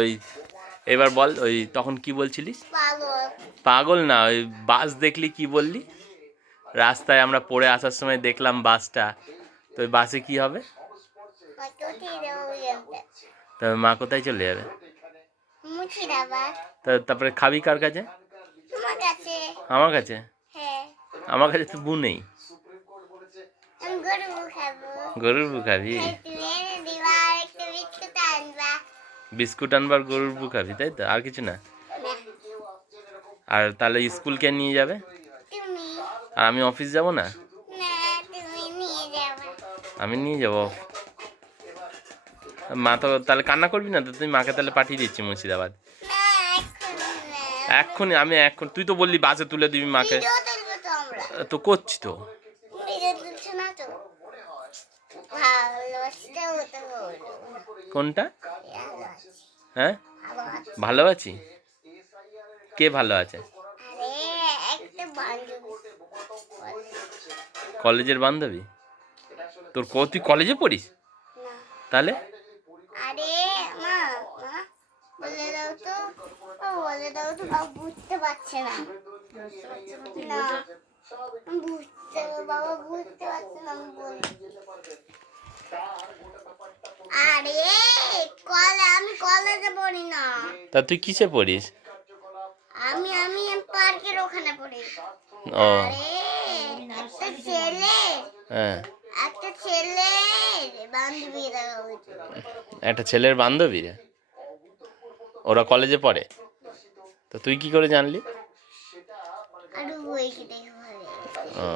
ওই এবার বল, ওই তখন কি বলছিলিস? পাগল না, ওই বাস দেখলি কি বললি? রাস্তায় আমরা পড়ে আসার সময় দেখলাম বাসটা, তো ওই বাসে কি হবে? তবে মা কোথায় চলে যাবে? তারপরে খাবি কার কাছে? আমার কাছে? আমার কাছে তো বু নেই। গরুর বু খাবি? বিস্কুট আনবার গরুর বু খাবি, তাই তো? আর কিছু না? আর তাহলে স্কুল কে নিয়ে যাবে? আর আমি অফিস যাব না? আমি নিয়ে যাব। মা তো তাহলে কান্না করবি না তো? তুই মাকে তাহলে পাঠিয়ে দিচ্ছি মুর্শিদাবাদ এক্ষুনি। আমি এখন, তুই তো বললি বাসে তুলে দিবি মাকে, তো করছি তো। কোনটা? হ্যাঁ, ভালো আছি। কে ভালো আছে? কলেজের বান্ধবী? তোর তুই কলেজে পড়িস? তাহলে বুঝতে পারছে না, বাবা বুঝতে পারছে না। আরে আমি কলেজে পড়ি না। তা তুই কিসে পড়িস? আমি পার্কের ওখানে পড়ি। ও, একটা ছেলে, হ্যাঁ, একটা ছেলে বান্ধবী, একটা ছেলের বান্ধবী, ওরা কলেজে পড়ে? তো তুই কি করে জানলি? আর ওই ও।